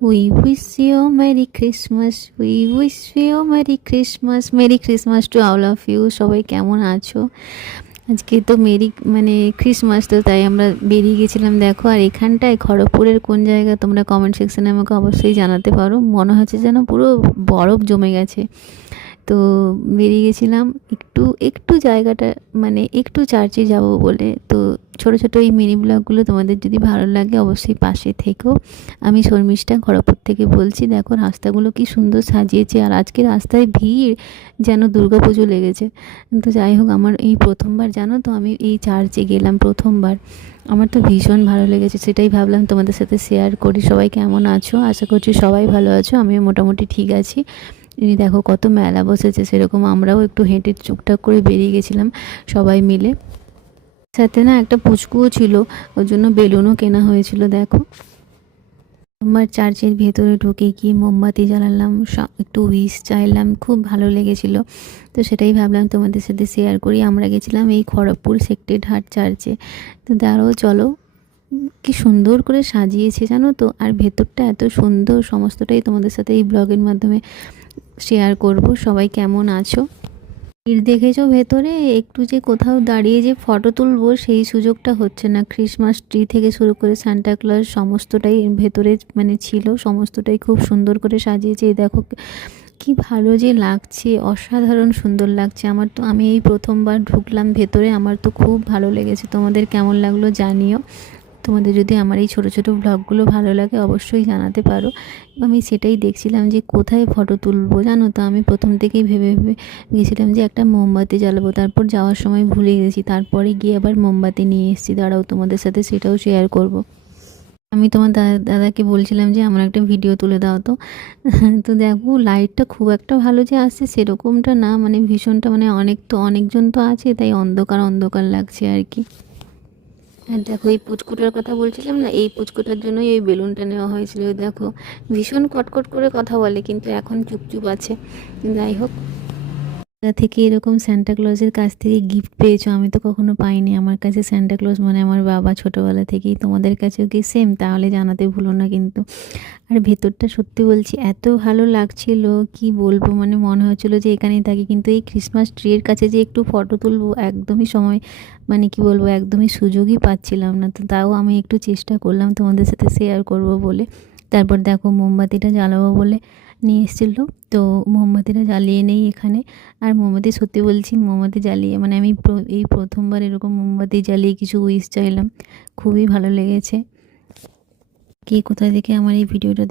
We wish you Merry Christmas. We wish you Merry Christmas. Merry Christmas to all of you. সবাই কেমন আছো? আজকে তো Christmas, তো তাই আমরা বেরিয়ে গেছিলাম। দেখো, আর এখানটায় খড়গপুরের কোন জায়গা তোমরা কমেন্ট সেকশনে আমাকে অবশ্যই জানাতে পারো। মনে হচ্ছে যেন পুরো বরফ জমে গেছে। তো বেরিয়ে গেছিলাম একটু একটু জায়গাটা, একটু চার্চে যাব বলে। তো ছোটো ছোটো এই মিনি ব্লগগুলো তোমাদের যদি ভালো লাগে অবশ্যই পাশে থেকো। আমি শর্মিষ্ঠা খড়গপুর থেকে বলছি। দেখো রাস্তাগুলো কি সুন্দর সাজিয়েছে, আর আজকে রাস্তায় ভিড় যেন দুর্গা পুজো লেগেছে। তো যাই হোক, আমার এই প্রথমবার, জানো তো, আমি এই চার্চে গেলাম প্রথমবার। আমার তো ভীষণ ভালো লেগেছে, সেটাই ভাবলাম তোমাদের সাথে শেয়ার করি। সবাই কেমন আছো? আশা করছি সবাই ভালো আছো। আমিও মোটামুটি ঠিক আছি। এই দেখো কত মেলা বসেছে, সেরকম আমরাও একটু হেঁটে টুকটাক করে বেরিয়ে গেছিলাম সবাই মিলে। সাথে না একটা পুচকুও ছিল, ওর জন্য বেলুনও কেনা হয়েছিল। দেখো, আমার চার্চের ভেতরে ঢুকে গিয়ে মোমবাতি জ্বালালাম, একটু উইশ চাইলাম, খুব ভালো লেগেছিল। তো সেটাই ভাবলাম তোমাদের সাথে শেয়ার করি। আমরা গেছিলাম এই খড়গপুর সেক্রেড হার্ট চার্চে। তো দাঁড়াও, চলো, কি সুন্দর করে সাজিয়েছে জানো তো। আর ভেতরটা এত সুন্দর, সমস্তটাই তোমাদের সাথে এই ব্লগের মাধ্যমে শেয়ার করব। সবাই কেমন আছো? ভিড় দেখেছো ভেতরে? একটু যে কোথাও দাঁড়িয়ে যে ফটো তুলবো সেই সুযোগটা হচ্ছে না। ক্রিসমাস ট্রি থেকে শুরু করে সান্টা ক্লজ সমস্তটাই ভেতরে ছিল, সমস্তটাই খুব সুন্দর করে সাজিয়েছে। এই দেখো কি ভালো যে লাগছে, অসাধারণ সুন্দর লাগছে। আমি এই প্রথমবার ঢুকলাম ভেতরে, আমার তো খুব ভালো লেগেছে। তোমাদের কেমন লাগলো জানিও। তোমাদের যদি আমার এই ছোটো ছোটো ব্লগগুলো ভালো লাগে অবশ্যই জানাতে পারো। আমি সেটাই দেখছিলাম যে কোথায় ফটো তুলবো, জানো তো। আমি প্রথম থেকেই ভেবে ভেবে গেছিলাম যে একটা মোমবাতি জ্বালাবো, তারপর যাওয়ার সময় ভুলে গেছি, তারপরে গিয়ে আবার মোমবাতি নিয়ে এসেছি। দাঁড়াও, তোমাদের সাথে সেটাও শেয়ার করব। আমি তোমার দাদাকে বলছিলাম যে আমার একটা ভিডিও তুলে দাও তো। তো দেখো লাইটটা খুব একটা ভালো যে আসছে সেরকমটা না, ভীষণটা, অনেকজন তো আছে, তাই অন্ধকার অন্ধকার লাগছে আর কি। আর দেখো, এই পুচকুটার কথা বলছিলাম না, এই পুচকুটার জন্যই এই বেলুনটা নেওয়া হয়েছিল। দেখো ভীষণ কটকট করে কথা বলে, কিন্তু এখন চুপচুপ আছে। যাই হোক, থেকে এরকম স্যান্টা ক্লজের কাছ থেকে গিফট পেয়েছো? আমি তো কখনো পাইনি। আমার কাছে স্যান্টা ক্লজ আমার বাবা ছোটোবেলা থেকেই। তোমাদের কাছেও কি সেম? তাহলে জানাতে ভুলো না কিন্তু। আর ভেতরটা সত্যি বলছি এত ভালো লাগছিল, কি বলবো, মনে হচ্ছিলো যে এখানেই থাকি। কিন্তু এই ক্রিসমাস ট্রির কাছে যে একটু ফটো তুলবো একদমই সময়, কি বলবো, একদমই সুযোগই পাচ্ছিলাম না। তো তাও আমি একটু চেষ্টা করলাম তোমাদের সাথে শেয়ার করব বলে। তারপর দেখো মোমবাতিটা জ্বালাবো বলে নিয়ে এসেছিলো, তো মোমবাতিটা জ্বালিয়ে নেই এখানে। আর মোমবাতি, সত্যি বলছি, মোমবাতি জ্বালিয়ে আমি এই প্রথমবার এরকম মোমবাতি জ্বালিয়ে কিছু উইশ চাইলাম। খুবই ভালো লেগেছে। কে কোথা থেকে আমার এই ভিডিওটা